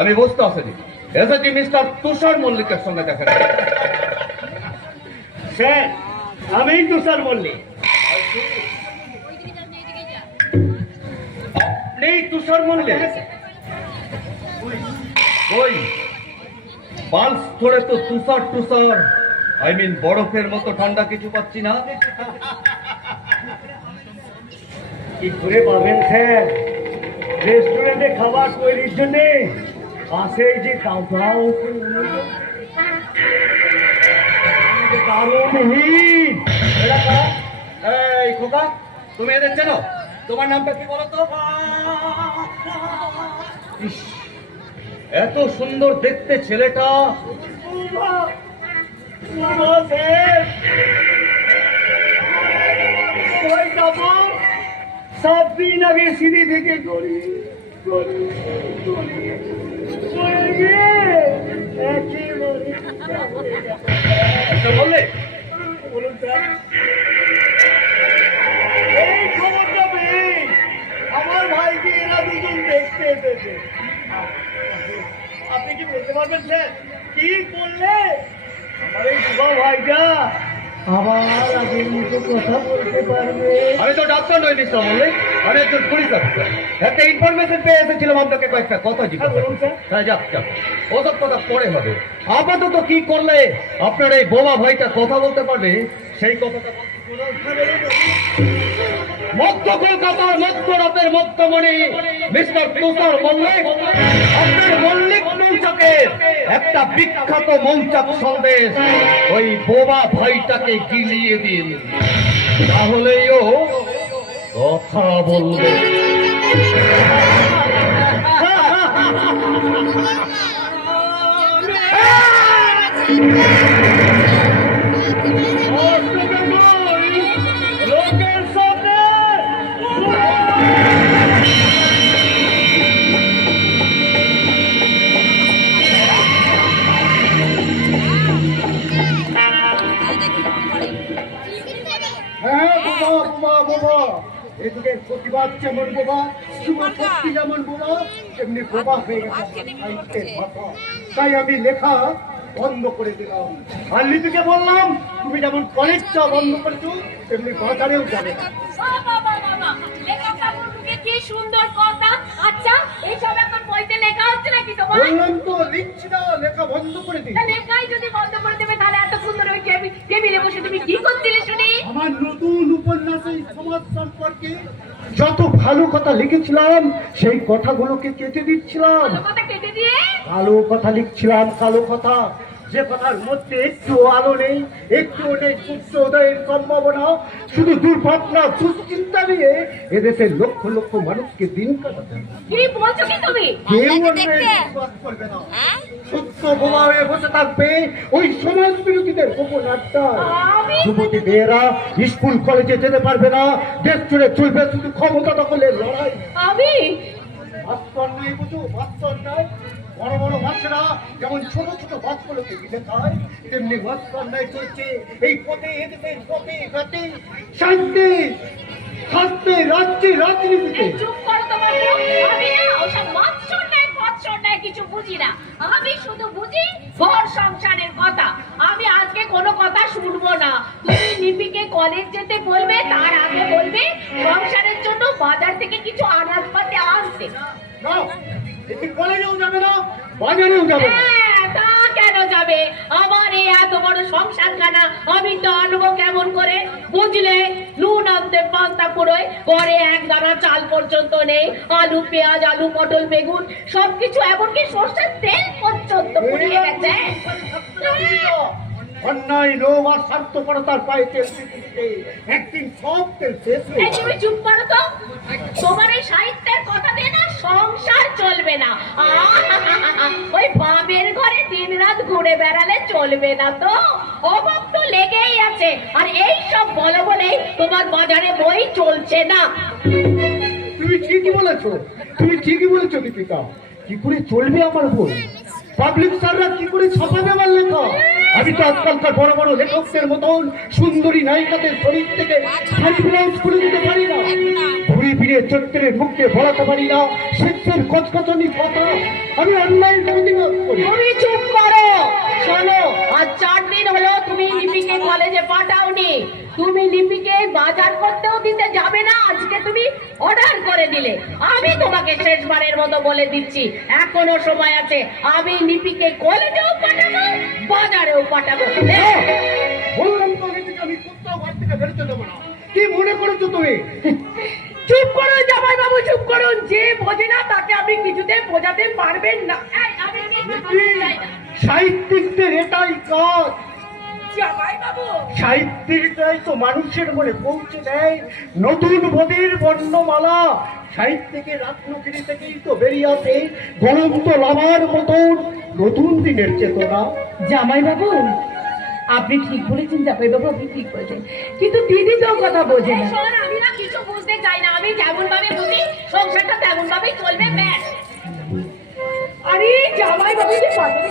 আমি বুঝতে আসেনি এসেছি মিস্টার তুষার মল্লিকের সঙ্গে দেখা স্যার আমি তুষার মল্লিক। আপনি তুষার মল্লিক? ওই পালস ধরে তো তুষার তুষার আই মিন বরফের মতো ঠান্ডা কিছু পাচ্ছি না। কি করে পাবেন স্যার? রেস্টুরেন্টে খাবার তৈরির জন্য আসে যে দাও এই খোকা, তুমি এদের চেনো? তোমার নামটা কি বলো তো? ইস, এত সুন্দর দেখতে ছেলেটা। সাত দিন আগে সিঁড়ি থেকে বললে বলুন স্যার, এই খবরটা পেয়ে আমার ভাইকে এরা দুজন দেখতে এসেছে। আপনি কি বলতে পারবেন স্যার কি করলে আমার এই যুবা ভাইটা আবার আগের মতো কথা বলতে পারবে? আমি তো ডাক্তার নই মিস্টার মল্লিক, আমি একজন পুলিশ অফিসার। একটা ইনফরমেশন পেয়ে এসেছিলাম, আপনাকে কয়েকটা কথা জিজ্ঞাসা করুন। হ্যাঁ যাক যাক, ওসব কথা পরে হবে। আপাতত কি করলে আপনার এই বোমা ভাইটা কথা বলতে পারবে সেই কথাটা মধ্য কলকাতার মধ্য রাতের মধ্যমণি মিস্টার তুষার মল্লিক আপনার মল্লিক মৌচাকের একটা বিখ্যাত মৌচাক সন্দেশ ওই বোমা ভাইটাকে গিলিয়ে দিন, তাহলেও কথা বলবে। লোকের সামনে এদিকে প্রতিবাদ যেমন বোবা, শুভশক্তি যেমন বোবা, তেমনি বোবা হয়ে গেছে। তাই আমি লেখা বন্ধ করে দিলাম। আর লিপিকে বললাম তুমি যেমন কলেজটা বন্ধ করেছো তেমনি বাজারেও যাবে না। কি সুন্দর কথা। আচ্ছা এইসব এখন বইতে লেখা হচ্ছে নাকি তোমার? বললাম তো লিখছি না, লেখা বন্ধ করে দিই। লেখাই যদি বন্ধ করে দেবে তাহলে এত সুন্দর ওই টেবিলে বসে তুমি কি করছিলে শুনি? আমার নতুন উপন্যাসে সমাজ সম্পর্কে যত ভালো কথা লিখেছিলাম সেই কথাগুলোকে কেটে দিচ্ছিলাম। কথা কেটে দিয়ে কালো কথা লিখছিলাম, কালো কথা, যে কথার মধ্যে একটু আলো নেই, একটু নেই সূর্য উদয়ের সম্ভাবনা, শুধু দুর্ভাবনা দুশ্চিন্তা নিয়ে এদেশের লক্ষ লক্ষ মানুষকে দিন কাটাতে। কি বলছো কি তুমি? কেউ বিশ্বাস করবে না, সত্য বোমা হয়ে বসে থাকবে ওই সমাজ বিরোধীদের গোপন আড্ডা। যুবতী মেয়েরা স্কুল কলেজে যেতে পারবে না, দেশ জুড়ে চলবে শুধু ক্ষমতা দখলের লড়াই। আমি ভাস্কর নাই বুঝো, ভাস্কর নাই। বড় বড় মাছেরা যেমন ছোট ছোট মাছগুলোকে গিলে খায়, তেমনি ভাস্কর নাই চলছে এই পথে এদেশের পথে ঘাটে শান্তি শাস্তি রাজ্যে রাজনীতিতে। চুপ করো তোমার মুখ। আমি না ওসব মাৎসর নাই কিছু বুঝি না। আমি শুধু বুঝি ঘর সংসারের কথা। আমি আজকে কোনো কথা শুনবো না। তুমি লিপিকে কলেজ যেতে বলবে, তার আগে বলবে সংসারের জন্য বাজার থেকে কিছু আনাজপাতি আনতে। না, এটি কলেজেও যাবে না, বাজারেও যাবে না। হ্যাঁ, তা কেন যাবে? আমার এই এত বড় সংসারখানা আমি তো আনবো কেমন করে? বুঝলে, নুন আনতে পান্তা পুরোয়, ঘরে এক দানা চাল পর্যন্ত নেই। আলু পেঁয়াজ, আলু পটল বেগুন সবকিছু, এমনকি সর্ষের তেল পর্যন্ত পুড়িয়ে গেছে। অন্যায় লোভ আর স্বার্থপরতার পায়ে তেল দিতে একদিন সব তেল শেষ হয়ে এই তুমি চুপ করো তো। তোমার এই সাহিত্যের কথা দিয়ে না সংসার চলবে না। ওই বাপের ঘরে দিন রাত ঘুরে বেড়ালে চলবে না তো। অভাব তো লেগেই আছে, আর এই সব বলে বলেই তোমার বাজারে বই চলছে না। তুমি ঠিকই বলেছো, তুমি ঠিকই বলেছো দীপিকা। কি করে চলবে আমার বই? পাবলিক স্টাররা কি করে ছাপাবে আমার লেখা? আমি তো আজকালকার বড় বড় লেখকদের মতন সুন্দরী নায়িকাদের শরীর থেকে শাড়ি ব্লাউজ খুলে দিতে পারি না। ঘুরে ধীরে চরিত্রের মুখে ভরাতে পারি না শিক্ষের কচকচনি কথা আমি অন্যায় প্রতিবাদ করি। তুমি চুপ করো। শোনো, আজ 4 দিন হলো তুমি লিপিকে কলেজে পাঠাওনি। তুমি লিপিকে বাজার করতেও দিতে যাবে না, আজকে তুমি অর্ডার করে দিলে। আমি তোমাকে শেষবারের মতো বলে দিচ্ছি, এখনো সময় আছে। আমি লিপিকে কলেজেও পাঠাবো, বাজারেও পাঠাবো। বললাম তো আগে থেকে আমি কোথাও ঘর থেকে বেরোতে দেবো না। কি মনে করেছো তুমি? চুপ করুন জামাই বাবু, চুপ করুন। যে বোঝে না তাকে আপনি কিছুতে বোঝাতে পারবেন না। এই, আমি কি কথা বলতে চাই না। সাহিত্যিকদের এটাই কাজ। জামাই বাবু, সাহিত্যিকরাই তো মানুষের মনে পৌঁছে দেয় নতুন নদীর বর্ণমালা। সাহিত্যিকে রত্নগিরি থেকেই তো বেরিয়ে আসে গরন্ত লাভার মতন নতুন দিনের চেতনা। জামাই বাবু, আপনি ঠিক বলেছেন। জামাই বাবু, আপনি ঠিক বলেছেন, কিন্তু দিদি তো কথা বোঝে না। আমি না কিছু বুঝতে চাই না। আমি যেমন ভাবে বুঝি সংসারটা তেমন ভাবেই চলবে, ব্যাস। আরে জামাই বাবু যে পারবে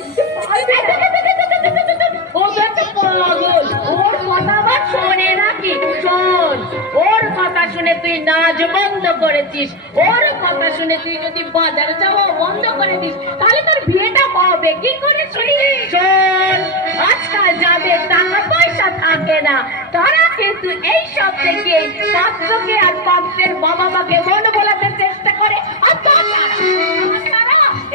ও তো একটা পাগল। ওর কথা আবার শোনে নাকি? শোন, ওর কথা শুনে তুই নাচ বন্ধ করেছিস, ওর কথা শুনে তুই যদি বাজারে যাওয়া বন্ধ করে দিস, তাহলে তোর বিয়েটা হবে কি করে? শোন, আজকাল যাদের টাকা পয়সা থাকে না তারা কিন্তু এই সব থেকে পাত্রকে আর পাত্রের বাবা মাকে মন বলাতে চেষ্টা করে। আর তারা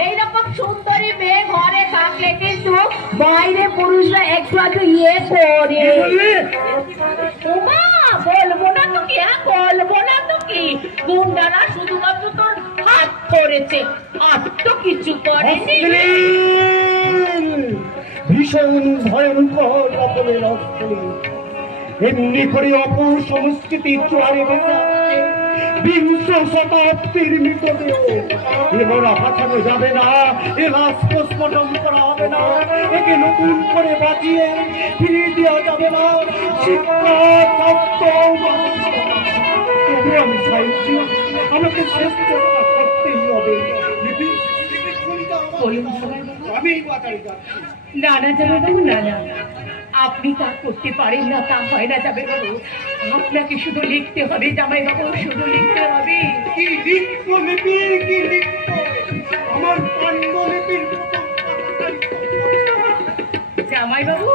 এইরকম সুন্দরী মেয়ে ঘরে থাকলে কিন্তু বাইরে পুরুষরা একটু আধটু ইয়ে করে। ওমা, বলবো না তো কি? বলবো না তো কি? গুন্ডারা শুধুমাত্র তোর হাত করেছে, আর তো কিছু করেনি। ভীষণ ভয়ঙ্কর রকমের অস্ত্র এমনি করে অপসংস্কৃতির জোয়ারে ভেসে আসছে বিংশ শতাব্দীর মৃতদেহ। এবার বাঁচানো যাবে না, এ লাশ পোস্টমর্টম করা হবে না, একে নতুন করে বাঁচিয়ে ফিরিয়ে দেওয়া যাবে না। শিক্ষা তবু আমি চাইছি আমাকে শেষ চেষ্টা করতেই হবে। আমি বাজারে যাচ্ছি। না না জামাই বাবু, না না, আপনি তা করতে পারেন না, তা হয় না জামাই বাবু। আপনাকে শুধু লিখতে হবে জামাই বাবু, শুধু লিখতে হবে। কি লিখবো লিপি, কি লিখবো? আমার পাণ্ডুলিপির জামাই বাবু,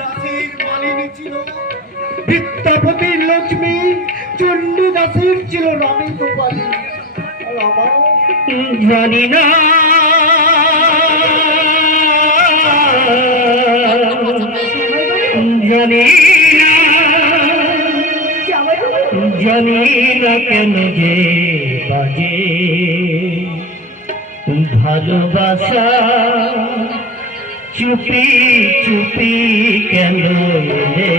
রাশির মালিনী ছিল বিদ্যাপতির লক্ষ্মী, চণ্ডীদাসের ছিল রানী গোপালী। আর আমার জানি না জানি না, জানি না কেন যে বাজে ভালোবাসা চুপি চুপি কেন এলে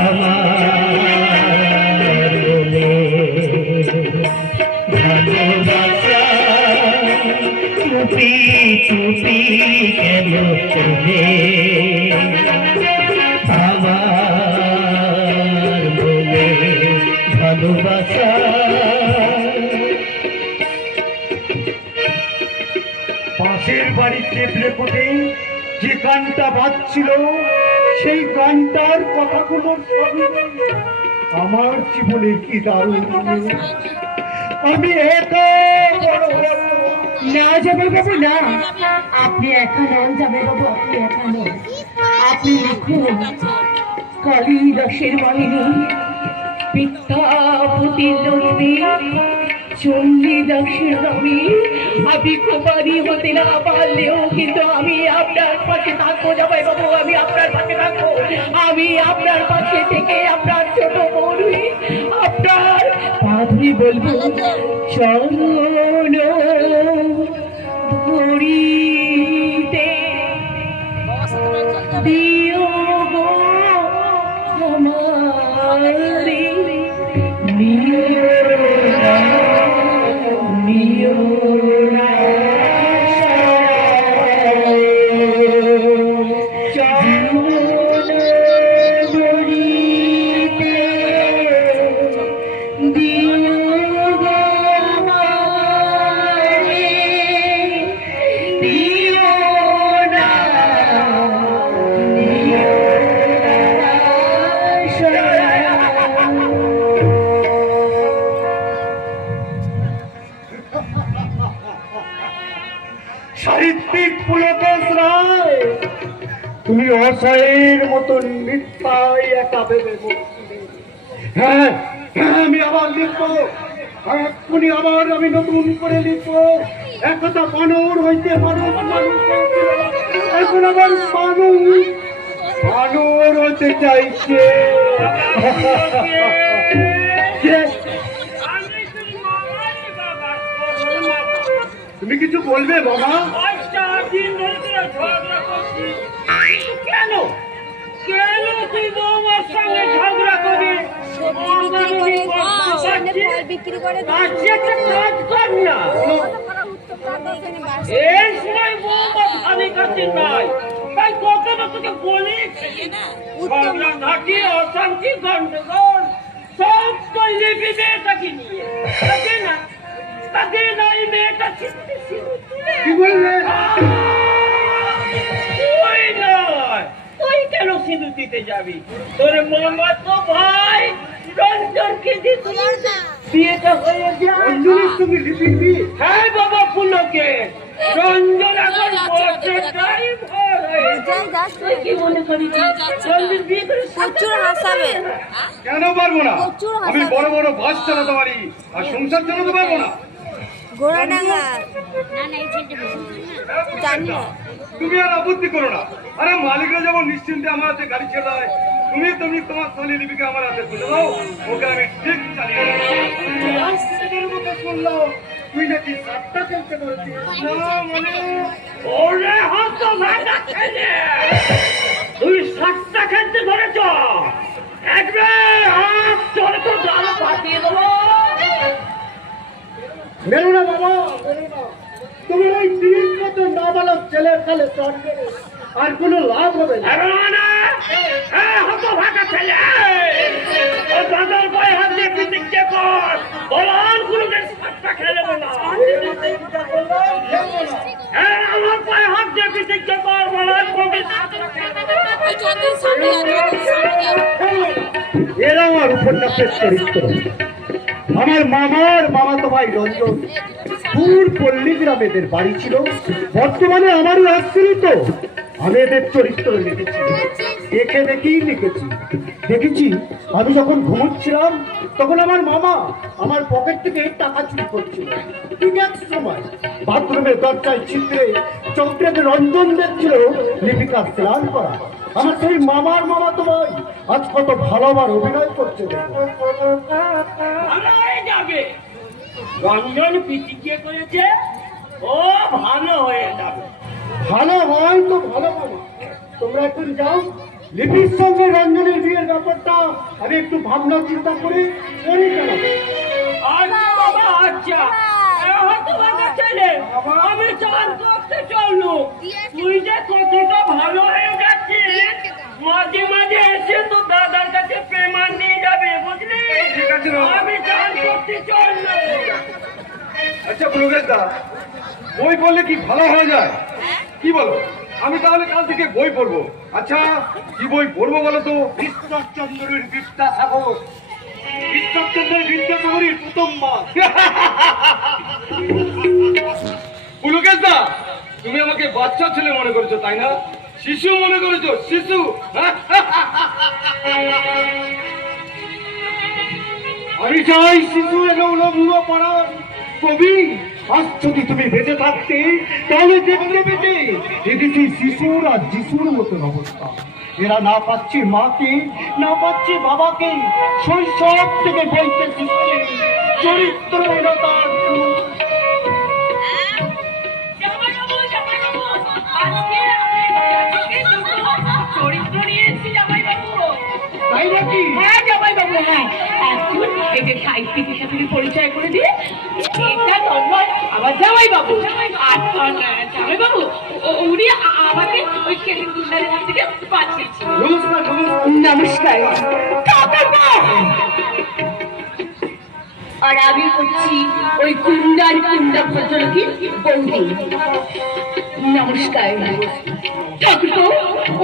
আমার বলে ভালোবাসা চুপি চুপি কেন এলে আমার বলে ভালোবাসা। পাশের বাড়ির টেপলে কোটে যে গানটা বাজছিল সেই গানটার কথাগুলো সবই আমার জীবনে কি দারুণ। আমি এত বড় না জামাই বাবু, না, আপনি একা নন জামাই বাবু, আপনি একা নন। আপনি লিখুন কালিদাসের বাহিনী, বিদ্যাপতির লক্ষ্মী, চণ্ডীদাসের রবি। আমি কুমারী হতে না পারলেও কিন্তু আমি আপনার পাশে থাকবো জামাই বাবু, আমি আপনার পাশে থাকবো। আমি আপনার পাশে থেকে আপনার ছোট বড়ি, আপনার পাধুরি বলবো চরণ ধরিতে দিও গো আমারে, নিও না, নিও না চরণ ধরিতে দিও গো আমারে, দিও না, নিও না সাহিত্যিক পুলকেশ রায়, তুমি অসহায়ের মতন মিথ্যায় একা ভেবে বসছিলে। হ্যাঁ হ্যাঁ, আমি আবার লিখবো, এক্ষুনি আবার আমি নতুন করে লিখবো। একথা বানর হইতে মানুষ, মানুষ হয়েছিল, এখন আবার বানর হতে চাইছে। তুমি কিছু বলবে বাবা? কেন কেন তুই বৌমার সঙ্গে ঝগড়া করবি? বিক্রি করে আজকে একটা কাজ কর না, এই সময় বৌমা ভাবি কাছে নাই, তাই কতটা তোকে বলেছি ঝগড়া ঝাঁটি অশান্তি গন্ডগোল সব তো লিপি মেয়েটাকে নিয়ে তাকে না, তাকে না এই মেয়েটা চিনতে কি বলবে? তুই নয়, তুই কেন সিঁদুর দিতে যাবি? তোর মামা তো ভাই রঞ্জনকে দিতে বিয়েটা হয়ে যায়। অঞ্জলির সঙ্গে লিপির বিয়ে? হ্যাঁ বাবা পুলকে, রঞ্জন এখন বছরটাই ভর হয়ে তুই কি মনে করিস রঞ্জন বিয়ে করে প্রচুর হাসাবে, কেন পারবো না? প্রচুর আমি হাসাবে। বড় বড় বাস চালাতে পারি, আর সংসার চালাতে পারবো না? ঘোড়াডাঙ্গা জানি না। তুমি আর আপত্তি করো না। আরে মালিকরা যেমন নিশ্চিন্তে আমার হাতে গাড়ি ছেড়ে দেয়, তুমি তেমনি তোমার ছেলে লিপিকে আমার হাতে তুলে দাও, ওকে আমি ঠিক চালিয়ে দেবো। শুনলাম তুই নাকি সাতটা খেলতে পারছিস। না মানে ওরে হত ভাগা ছেলে, তুই সাতটা খেলতে ধরেছ, একবার হাত ধরে তো জাল পাঠিয়ে দেবো। মেরো না বাবা, মেরো না। তোমার ওই 30 বছর নাবালক ছেলের কালে চট মেরে আর কোনো লাভ হবে না। হত ভাগা ছেলে, ও দাদার পায়ে হাত দিয়ে প্রতিজ্ঞা কর, বলান গুলোকে সাতটা খেলবো না। হ্যাঁ, আমার পায়ে হাত দিয়ে প্রতিজ্ঞা কর, বলান গুলোকে সাতটা খেলবো না। এরা আমার উপন্যাসের চরিত্র। আমার মামার মামাতো ভাই রঞ্জন দূর পল্লী গ্রামেদের বাড়ি ছিল, বর্তমানে আমারই আশ্রিত। আমি এদের চরিত্র লিখেছি, দেখে দেখেই লিখেছি। দেখেছি আমি যখন ঘুমোচ্ছিলাম তখন আমার মামা আমার পকেট থেকে টাকা চুরি করছিল। ঠিক এক সময় বাথরুমের দরজায় ছিদ্রে চৌধুরী রঞ্জন দেখছিল লিপিকা স্নান করা। আমার সেই মামার মামাতো ভাই আজ কত ভালোবার অভিনয় করছে দেখো। ভালো হয়ে যাবে, রঞ্জন প্রতিজ্ঞা করেছে, ও ভালো হয়ে যাবে। ভালো হয় তো ভালো মামা, তোমরা এখন যাও। লিপির সঙ্গে রঞ্জনের বিয়ের ব্যাপারটা আমি একটু ভাবনা চিন্তা করে পরে জানাবো। আচ্ছা বাবা, আচ্ছা। হয়তো বাবা ছেলে, আমি চান করতে চললু, তুই যে কতটা ভালো হয়ে যাচ্ছিস, মাঝে মাঝে এসে তো দাদার কাছে প্রেমান নিয়ে যাবে, বুঝলি? ঠিক আছে বাবা। আমি চান করতে চললু। আচ্ছা প্রবেশ দা, বই পড়লে কি ভালো হয়ে যায়? কি বলো? আমি তাহলে কাল থেকে বই পড়বো। আচ্ছা কি বই পড়বো বলো তো? ঈশ্বরচন্দ্রের বিদ্যাসাগর। ঈশ্বরচন্দ্রের বিদ্যাসাগরের প্রথম মাস। পুলকেশ দা, তুমি আমাকে বাচ্চা ছেলে মনে করেছো তাই না? শিশু মনে করেছো? শিশু? আমি চাই শিশু এগুলো পড়ার কবি। আজ যদি তুমি বেঁচে থাকতে তাহলে দেখতে পেতে এদিকে শিশুর আর যিশুর মতন অবস্থা। এরা না পাচ্ছে মাকে, না পাচ্ছে বাবাকে, শৈশব থেকে বলতে শিখছে চরিত্রহীনতার সুর। জামাইবাবু, জামাইবাবু, আজকে আমি থেকে দুটো চরিত্র নিয়েছি জামাইবাবু। তাই নাকি? হ্যাঁ জামাইবাবু, হ্যাঁ। এখন এই যে সাহিত্যিকের সাথে পরিচয় করে দিয়ে, এটা নম্বর আমার জামাইবাবু। আর জামাইবাবু উনি আমাকে ওই কেন্দ্রের কাছ থেকে পাঠিয়েছেন। নমস্কার নমস্কার। আর আমি হচ্ছি ওই কুন্ডার কুন্ডা ভদ্রলোকের বৌদি। নমস্কার ঠাকুর,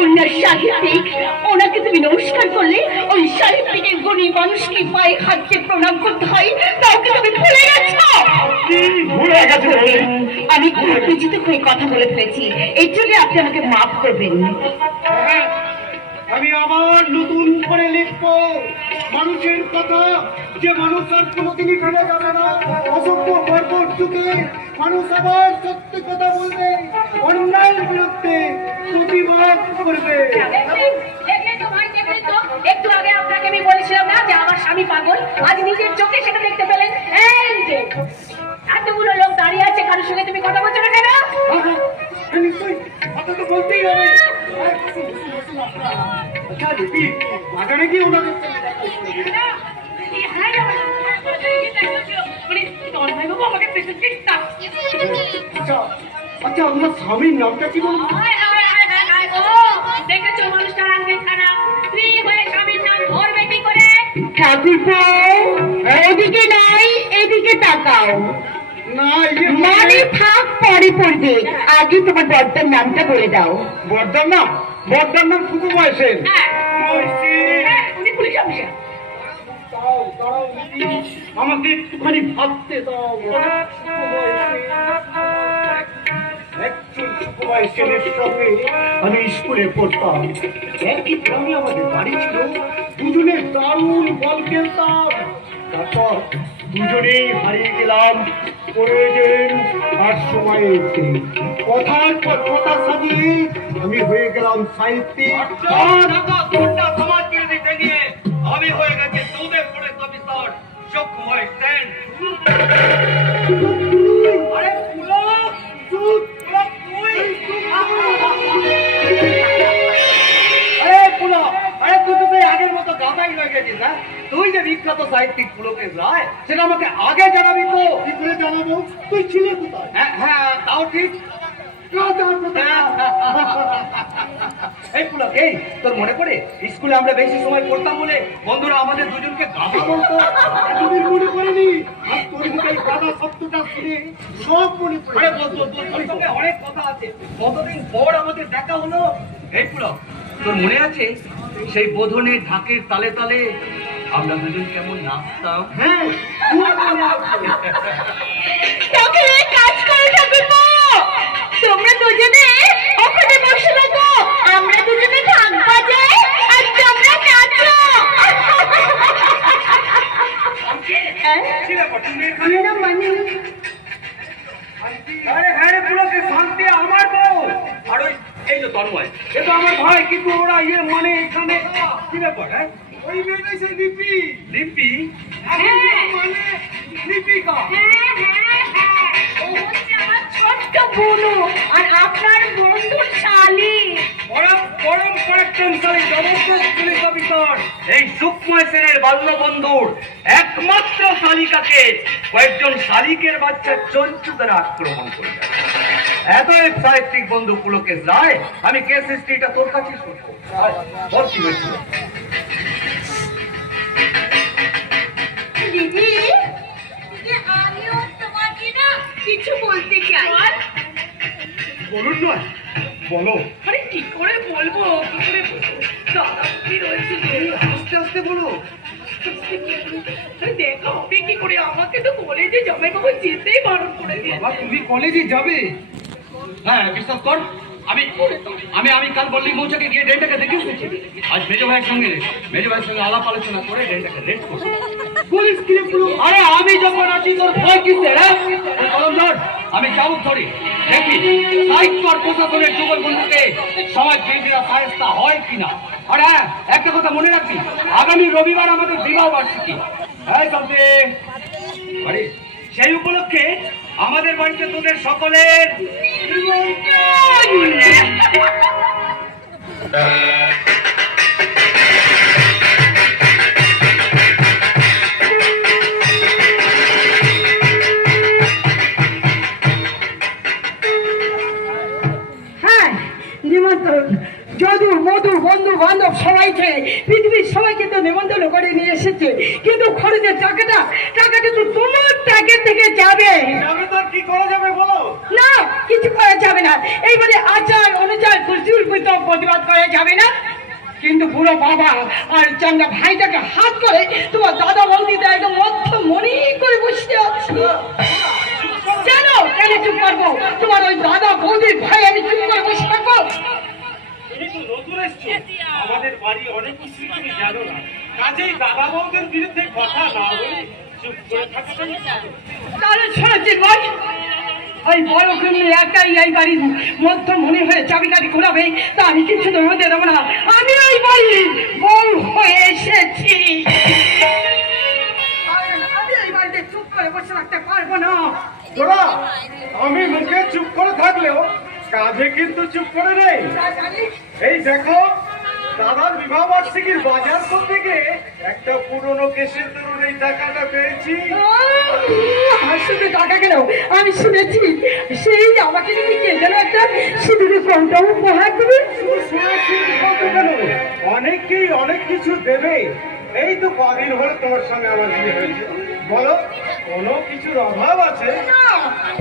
ওনার সাহিত্যিক, ওনাকে তুমি নমস্কার করলে ওই সাহিত্যিকের গুণী মানুষকে পায়ে হাতে প্রণাম করতে হয়, তাকে তুমি ভুলে গেছো। ভুলে গেছে আমি অনেক উত্তেজিত হয়ে কথা বলে ফেলেছি, এর জন্য আপনি আমাকে মাফ করবেন। হ্যাঁ, আমি আবার নতুন করে লিখবো মানুষের কথা, যে মানুষ আর কোনোদিনই ভুলে যাবে না। অসভ্য বর্বর যুগে মানুষ আবার সত্য কথা বলবে, অন্যায়ের বিরুদ্ধে প্রতিবাদ করবে। একটু আগে আপনাকে আমি বলেছিলাম না যে আমার স্বামী পাগল, আজ নিজের চোখে সেটা দেখতে পেলেন। এই যে এতগুলো লোক দাঁড়িয়ে আছে, কারোর সঙ্গে তুমি কথা বলছো না কেন? নিশ্চয়ই কথা তো বলতেই হবে। আচ্ছা দিদি, বাজারে কি ওনাদের আচ্ছা আচ্ছা আপনার স্বামীর নামটা কি বলুন? দেখেছো মানুষটার আঙ্গেল খানা, স্ত্রী হয়ে স্বামীর নাম ধরবে কি করে? ঠাকুরপো, ওদিকে নাই, এদিকে তাকাও। না, এই যে মানে থাক, পরে পড়বে, আগে তোমার বর্তার নামটা বলে দাও। বর্দার নাম, বর্দার নাম সুকুমার সেন। হ্যাঁ, উনি পুলিশ অফিসার। দাও দাও দিদি, আমাকে একটুখানি ভাবতে দাও। একজন সুকুমার সেনের সঙ্গে আমি স্কুলে পড়তাম, একই গ্রামে আমাদের বাড়ি ছিল, দুজনে দারুণ বল খেলতাম। তারপর দুজনেই হারিয়ে গেলাম প্রয়োজন আর সময়ের দিন। কথার পর কথা সাজিয়ে আমি হয়ে গেলাম সাহিত্যিক। আর সমাজ বিরোধী ঠেকিয়ে আমি হয়ে গেছি দুধে পুলিশ অফিসার সুকুমার সেন। আরে পুরো চুপ, পুরো তুই। আরে পুলো, আরে তুই তো সেই আগের মতো গাধাই হয়ে গেছিস না? তুই যে বিখ্যাত সাহিত্যিক পুলকেশ রায়, সেটা আমাকে আগে জানাবি তো। কি করে জানাবো তুই ছিলে কোথায়? হ্যাঁ হ্যাঁ, তাও ঠিক। এই পুলক, এই তোর মনে পড়ে স্কুলে আমরা বেশি সময় পড়তাম বলে বন্ধুরা আমাদের দুজনকে গাধা বলতো? এতদিন মনে করিনি, আর তোর মুখে এই গাধা শব্দটা শুনে সব মনে পড়ে। আরে বল বল বল, তোর সঙ্গে অনেক কথা আছে। কতদিন পর আমাদের দেখা হলো। এই পুলক, তোর মনে আছে সেই বোধনের ঢাকের তালে তালে আমরা দুজন কেমন নাচতাম? হ্যাঁ, তুই মনে আছে। তোকে কাজ করে ঠাকুরপো, তোমরা দুজনে ওখানে বসে থাকো, আমরা দুজনে ঢাক বাজাই আর তোমরা নাচো। ছিলে কত মেয়ে খালি না মানে? আরে হ্যাঁ রে পুলকে, শান্তি আমার বউ। আর ওই এই যে তন্ময়, এ তো আমার ভাই, কিন্তু ওরা মানে এখানে কি ব্যাপার? হ্যাঁ, ওই মেয়েটাই সেই লিপি। লিপি মানে লিপিকা। ও হচ্ছে আমার ছোট্ট বুনু, আর আপনার বন্ধুর শালি। পরম পরম পরাক্রমশালী জবরদস্ত পুলিশ অফিসার এই সুকুমার সেনের বাল্য বন্ধুর একমাত্র শালিকাকে কয়েকজন শালিকের বাচ্চা চঞ্চু দ্বারা আক্রমণ করে দেয়। এত সাহিত্যিক বন্ধু পুলকেশ রায়, আমি কেস হিস্ট্রিটা তোর কাছে শুনবো। বল কি হয়েছিল? দিদি, আমিও তোমাকে না কিছু বলতে চাই। বলুন নয়, বলো। আরে কি করে বলবো, কি করে বলবো? দাদা কি রয়েছে যে আস্তে আস্তে বলো। দেখা হবে কি করে? আমাকে তো কলেজে জামাইবাবু যেতেই বারণ করে দিয়েছে। বাবা, তুমি কলেজে যাবে? হ্যাঁ, বিশ্বাস কর, আমি আমি আমি কাল বললি মৌচাকে গিয়ে ডেনটাকে দেখে এসেছি। আজ মেজো ভাইয়ের সঙ্গে আলাপ আলোচনা করে ডেনটাকে রেড করছি। পুলিশ কিরে পুরো। আরে আমি যখন আছি তোর ভয় কিসের? কলম ধর, আমি যাবো ধরি দেখি সাহিত্য আর প্রশাসনের যুগল বন্ধুকে সমাজ বিরোধীরা সাহেস্তা হয় কিনা। আর হ্যাঁ, একটা কথা মনে রাখবি, আগামী রবিবার আমাদের বিবাহ বার্ষিকী। হ্যাঁ চলতে আরে সেই উপলক্ষে আমাদের বাড়িতে তোদের সকলের হ্যাঁ, নিমন্ত্রণ। যদু মধু বন্ধু বান্ধব সবাইকে, পৃথিবীর সবাইকে তো নিমন্ত্রণ করে নিয়ে এসেছে, কিন্তু খরচের টাকাটা তো তোমার টাকা থেকে যাবে। যাবে তো কি করা যাবে বলো? না, কিছু করা যাবে না। এইবারে আচার অনুচার কুলচুর প্রতিবাদ করা যাবে না, কিন্তু বুড়ো বাবা আর চাঙ্গা ভাইটাকে হাত করে তোমার দাদা বৌদিটা একদম মধ্য মনে করে বসে আছে। কেন কেন চুপ করবো? তোমার ওই দাদা বৌদির ভাই আমি চুপ করে বসে থাকবো? তুমি তো নতুন এসছো, আমাদের বাড়ি অনেক কিছু তুমি জানো না, কাজেই দাদা বৌদের বিরুদ্ধে কথা না বলে চুপ করে থাকতে হবে। তাহলে শুনেছি বল, ওই বড় তুমি একাই এই বাড়ির মধ্যমণি হয়ে চাবিকারি ঘোরাবে, তা আমি কিছু তো হতে দেবো না। আমি ওই বাড়ির বউ হয়ে এসেছি, আমি এই বাড়িতে চুপ করে বসে থাকতে পারবো না। তোরা আমি মুখে চুপ করে থাকলেও কাজে কিন্তু চুপ করে নেই। এই দেখো, দাদার বিবাহ বার্ষিকীর বাজার করতে গিয়ে একটা পুরনো কেসের দরুন এই টাকাটা পেয়েছি। শুধু টাকা কেন, আমি শুনেছি সেই আমাকে যদি কে যেন একটা সিঁদুরের কৌটা উপহার দেবে। শুনেছি কত কেন, অনেকেই অনেক কিছু দেবে। এই তো কদিন হলো তোমার সঙ্গে আমার বিয়ে হয়েছে, বলো কোনো কিছুর অভাব আছে?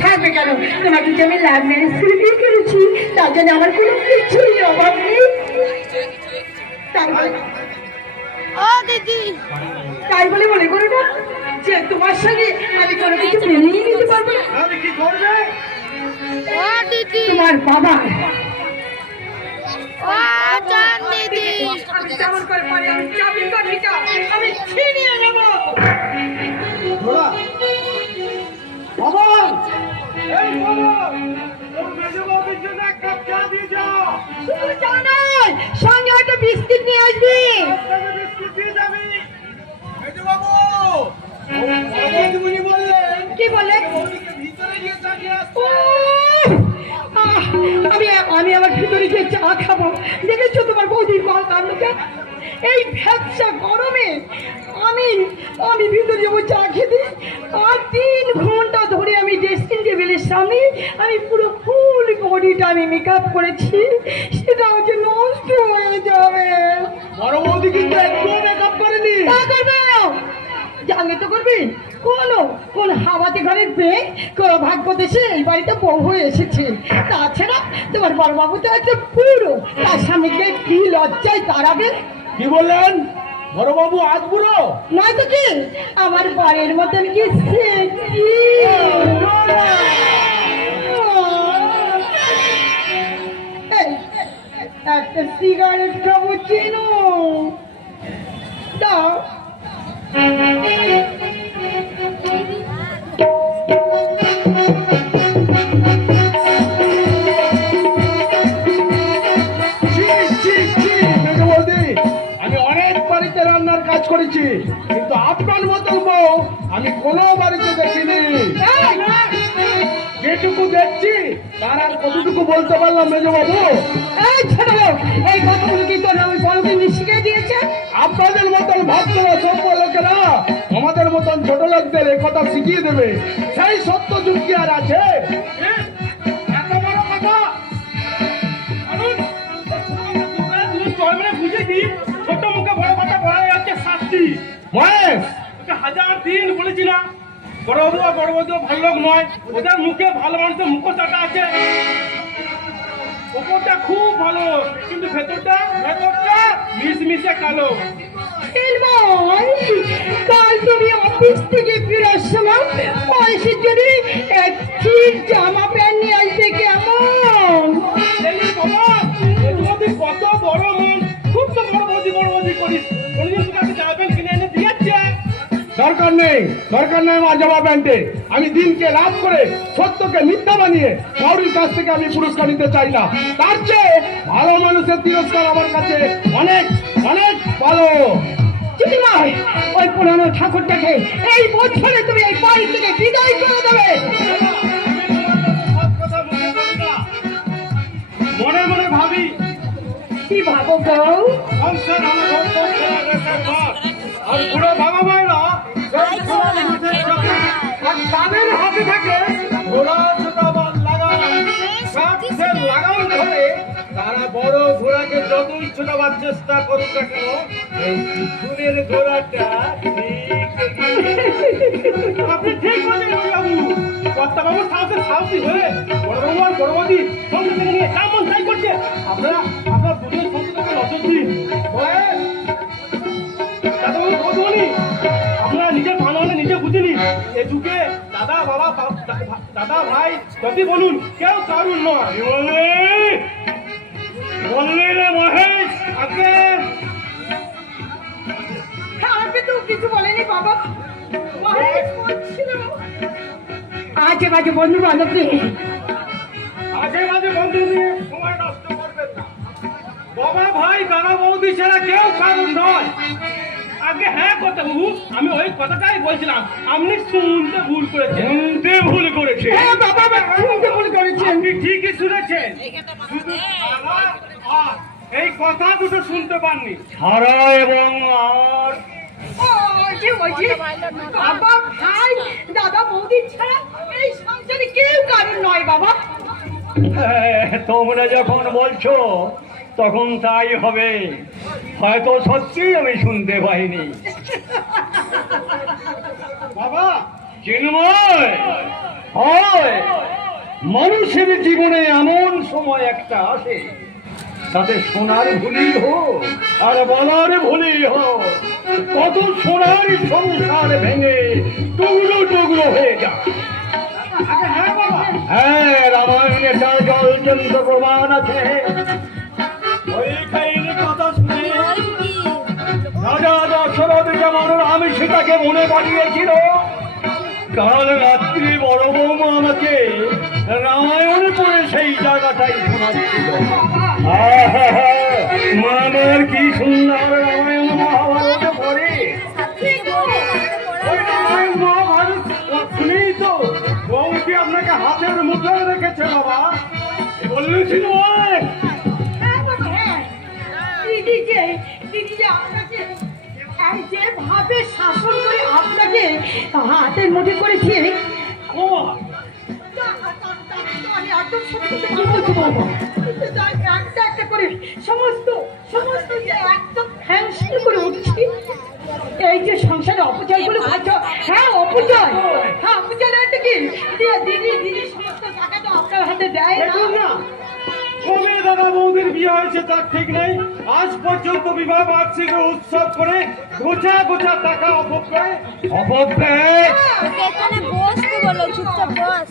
থাকবে কেন, তোমাকে যে আমি লাভ ম্যারেজ করে বিয়ে করেছি তার জন্য আমার কোনো কিছুই অভাব নেই। ও দিদি, তাই বলে মনে করো না যে তোমার সঙ্গে আমি কোনো কিছু মেনেই নিতে পারবো না? আমি কি করবে? ও দিদি, তোমার বাবা ও জান দিদি, আমি যেমন করে পারি আমি চাবি কাঠিটা আমি ছিনিয়ে নেব। তোরা বাবা, এই বাবা, তোর মেজো বাবুর জন্য এক কাপ চা দিয়ে যাও। শুধু জানাই সঙ্গে একটা বিস্কিট নিয়ে আসবি। রাস্তাতে বিস্কুট দিয়ে যাবি। মেজো বাবু, বৌদিমণি বললেন কি বলে? বৌদিকে ভিতরে গিয়ে চা দিয়ে আসতে। আমি আমি আমার ভিতরে গিয়ে চা খাবো। দেখেছো তোমার বৌদির কল কাণ্ডটা? এই ভ্যাবসা গরমে আমি আমি ভিতরে যাবো চা খেতে, আর 3 ঘন্টা ধরে আমি ড্রেসিং টেবিলের সামনে আমি পুরো ফুল বডিটা আমি মেকআপ করেছি, সেটা হচ্ছে নষ্ট হয়ে যাবে। বড় বৌদি কিন্তু একটু মেকআপ করেনি। তা করবে না, জানলে তো করবি। কোন হাওয়াতে ঘরের পেয়ে কোন ভাগ্য দেশে এই বাড়িতে বউ হয়ে এসেছে। তাছাড়া তোমার বড়বাবু তো একটা পুরো, তার সামনে গিয়ে কি লজ্জায় দাঁড়াবে। কি বললেন? বড় বাবু আজ বুড়ো? নয় তো কি, আমার বরের মতন কি সেক্সি। এই, একটা সিগারেট খাবো, চিনো দাও। আমি অনেক বাড়িতে রান্নার কাজ করেছি, কিন্তু আপনার মতন বউ আমি কোনো বাড়িতে দেখিনি। যেটুকু দেখছি তার আর কতটুকু বলতে পারলাম মেজো বাবু? এই ছোট লোক, এই কথাগুলো কি তোর ওই বড়কে শিখিয়ে দিয়েছে? আপনাদের মতন ভাবতে সভ্য লোকেরা আমাদের মতন ছোট লোকদের এই কথা শিখিয়ে দেবে, সেই সত্য যুগ কি আর আছে? এত বড় কথা ছোট মুখে বড় কথা বলা যাচ্ছে শাস্তি। মহেশ, তোকে 1000 দিন বলেছি না, বড় বাবু আর বড় বৌদি ভালো লোক নয়, ওদের মুখে ভালো মানুষের মুখোশটা আছে। ওপরটা খুব ভালো, কিন্তু ভেতরটা মিশমিশে কালো। চিন্ময়, কাল তুমি অফিস থেকে ফেরার সময় পয়সার জন্য একটি জামা প্যান্ট নিয়ে আসবে কেমন? এই বাবা, বৌদি কত বড় মন, খুব তো বড় বৌদি করিস, কোনদিন তোর কাছে জামা প্যান্ট কিনে এনে দিয়েছে? দরকার নেই আমার জামা প্যান্টে। আমি দিনকে রাত করে সত্যকে মিথ্যা বানিয়ে কাউরির কাছ থেকে আমি পুরস্কার নিতে চাই না। তার চেয়ে ভালো মানুষের তিরস্কার আমার কাছে অনেক অনেক ভালো। চিন্ময়, ওই পুরানো ঠাকুরটাকে এই বছরে তুমি এই বাড়ি থেকে বিদায় করে দেবে। মনে মনে ভাবি, কি ভাবো গো? সংসার আমার আর বুড়ো বাবা মায়েরা আর তাদের হাতে থাকে ঘোড়া ছোটা বান লাগাম। সাথে লাগাম ধরে তারা বড় ঘোড়াকে যত ছোটাবার চেষ্টা করুক না কেন, এই পিছনের ঘোড়াটা আপনি ঠিক বলেন বাবু। কর্তা বাবু সাহসী হয়ে বড় বাবু আর বড় বাবু সংসার নিয়ে কেমন ট্রাই করছে। আপনার দুজন সংসারকে নজর দিন। আপনারা নিজের ভালো হলে নিজে বুঝিনি। এ যুগে দাদা বাবা দাদা ভাই যদি বলুন কেউ কারুর নয়। বললি রে মহেশ, আগে আমি তো কিছু বলিনি বাবা। মহেশ বলছিল, আজে বাজে বন্ধু বান্ধব নিয়ে আজে বাজে বন্ধু নিয়ে সময় নষ্ট করবেন না। বাবা ভাই দাদা বৌদি ছাড়া কেউ কারুর নয়। আগে হ্যাঁ কথা বাবু, আমি ওই কথাটাই বলছিলাম, আপনি শুনতে ভুল করেছেন। শুনতে ভুল করেছে? হ্যাঁ বাবা, শুনতে ভুল করেছেন। আপনি ঠিকই শুনেছেন, শুধু ছাড়া আর এই কথা দুটো শুনতে পাননি। ছাড়া এবং আর বাবা ভাই দাদা বৌদি ছাড়া এই সংসারে কেউ কারণ নয় বাবা। তোমরা যখন বলছো তখন তাই হবে। হয়তো সত্যি আমি শুনতে পাইনি। বাবা চিন্ময়, হয় মানুষের জীবনে এমন সময় একটা আসে, তাতে সোনার ভুলি হোক আর বলার ভুলি হোক, কত সোনার সংসার ভেঙে টুকরো টুকরো হয়ে যায়। হ্যাঁ, রামায়ণে তার জলজন্ত প্রমাণ আছে। ওই কাহিনী কথা শুনে রাজা দশরথ যেমন রাম সীতাকে মনে পাঠিয়েছিল, কাল রাত্রি বড় বৌমা আমাকে রামায়ণ পড়ে সেই জায়গাটাই শোনাচ্ছিল। আমার কি সুন্দর রামায়ণ মহাভারত পড়ে। ওই রামায়ণ মহাভারত শুনেই তো বৌদি আপনাকে হাতের মুঠোয় রেখেছে। বাবা বললেছিল দিদি যে আপনাকে যেভাবে শাসন করে আপনাকে হাতের মুঠে করেছে, আমি একদম সত্যি বলতে পারবো। একটা একটা করে সমস্ত সমস্ত যে একদম হ্যাংস্ট করে উঠছি। এই যে সংসারে অপচয় গুলো হচ্ছে, হ্যাঁ অপচয়, হ্যাঁ অপচয় একটা কি দিদি দিদি সমস্ত টাকাটা আপনার হাতে দেয় না। কবে দাদা বৌদির বিয়ে হয়েছে তার ঠিক নেই। আজ পর্যন্ত বিবাহ বার্ষিক উৎসব করে গোছা গোছা টাকা অপব্যয়। এখানে বসতে বলো, চুপচাপ বস।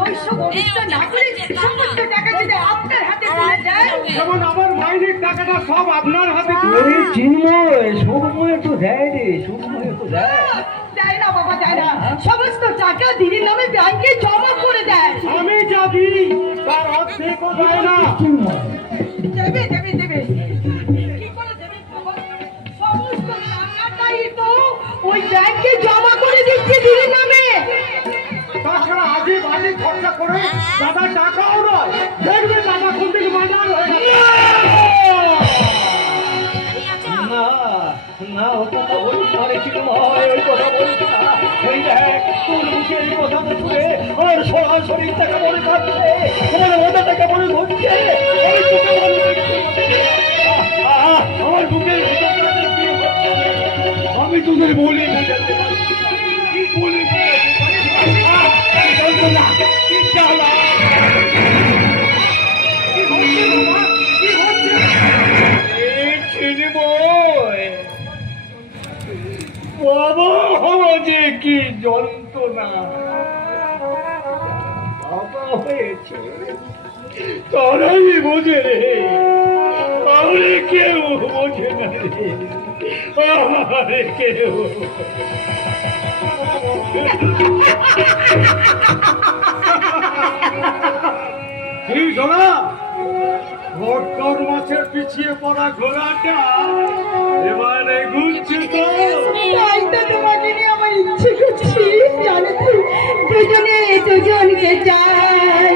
ওইসব অনুষ্ঠান না করে সমস্ত টাকা যদি আপনার হাতে তুলে দেয়। যেমন আমার মাইনের টাকাটা সব আপনার হাতে তুলে চিন্ময়, সুখময় একটু দেয় রে, সুখময় একটু দেয়। দেয় না বাবা, দেয় না। সমস্ত টাকা দিদির নামে ব্যাংকে জমা করে দেয়। আমি যা দিই তার অর্ধেকও দেয় না। দেবে দেবে দেবে, কি করে দেবে বাবা? সমস্ত টাকাটাই তো ওই ব্যাংকে জমা করে দিচ্ছে দিদির নামে। তাছাড়া আজই বাড়ি খরচা করে দাদা টাকাও নয়, দেখবে দাদা কোন দিকে মার্ডার হয়ে গেছে। না না, ও কথা বলিস না রে চিন্ময়, ওই কথা বলিস না। ওই দেখ তোর মুখে এই কথা শুনে আর সরাসরি টাকা মনে খাচ্ছে, তোমার ওটা টাকা মনে ধরছে। আমার বুকের ভিতরে কি হচ্ছে আমি তোদের বলি বোঝাতে পারি না। কি বলি বোঝাতে পারি না। কি জ্বালা, কি হচ্ছে বাবা, কি হচ্ছে? চিন্ময় বাবা, যে কি যন্ত্রণা বাবা হয়েছে তারাই বোঝে রে, আরে কেউ বোঝে না রে, আরে কেউ। ঘোড়া ভট্টর মাছের পিছিয়ে পড়া ঘোড়াটা এবারে ঘুরছে তো। তাই তো তোমাকে নিয়ে আমার ইচ্ছে করছি, জানো তো, দুজনে দুজনকে চাই,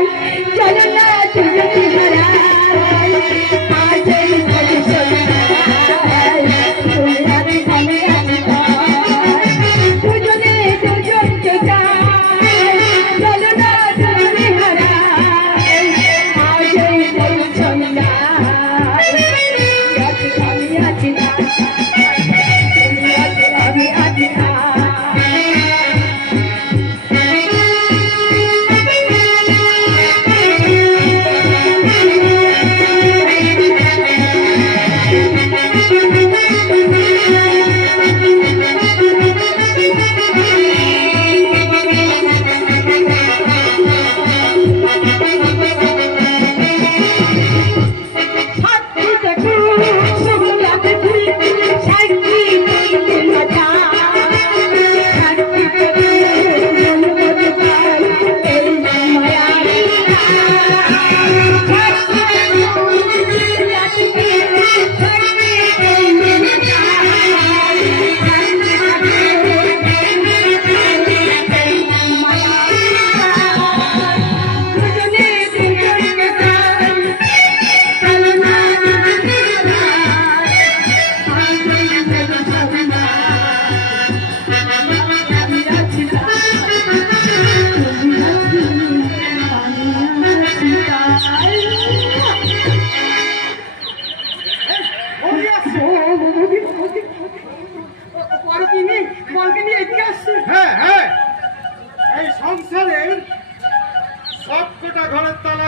চলো না দুজনে হারাই, আজ এই পরিচয় তুমি আমি ভালো আছি ভাই, দুজনে দুজনকে চাই, চলো না দুজনে হারাই, আজ এই পরিচয় আমি আছি না, আমি আছি না।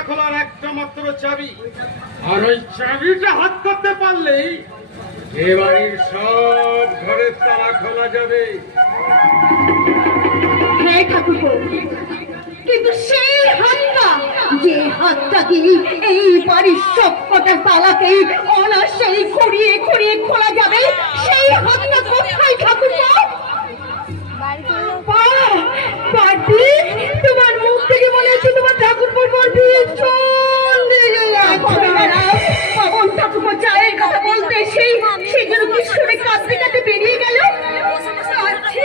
তালা খোলার একটা মাত্র চাবি, আর ওই চাবিটা হাত করতে পারলেই এ বাড়ির সব ঘরের তালা খোলা যাবে। হ্যাঁ ঠাকুরপো, কিন্তু সেই হাতটা, যে হাতটা দিয়ে এই বাড়ির সব কটা তালাকেই অনায়াসেই ঘুরিয়ে ঘুরিয়ে খোলা যাবে, সেই হাতটা কোথায় ঠাকুরপো? পার্টি, তোমার মুখ থেকে মনে হচ্ছে তোমার ঠাকুরপোর বলবি বাবন ঠাকুরপো চায়ের কথা বলতে সেই জন্য কি শুনে কাঁদতে কাঁদতে বেরিয়ে গেল।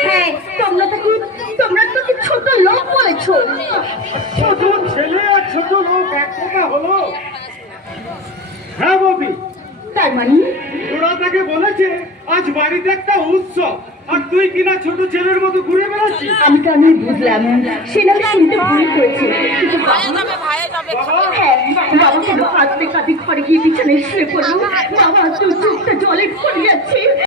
হ্যাঁ, তোমরা তো কি ছোট লোক বলেছো। ছোট ছেলে আর ছোট লোক এক কথা হলো? হ্যাঁ ববি, তার মানে ওরা তাকে বলেছে আজ বাড়িতে একটা উৎসব, আর তুই কিনা ছোট ছেলের মতো ঘুরে বেড়াচ্ছিস। আমি বুঝলাম, সে না শুনতে ভুল করেছে, কিন্তু হ্যাঁ, বাবা কেন কাঁদতে কাঁদতে ঘরে গিয়ে বিছানায় শুয়ে পড়লো। বাবা তো চোখটা জলে পড়ে যাচ্ছে।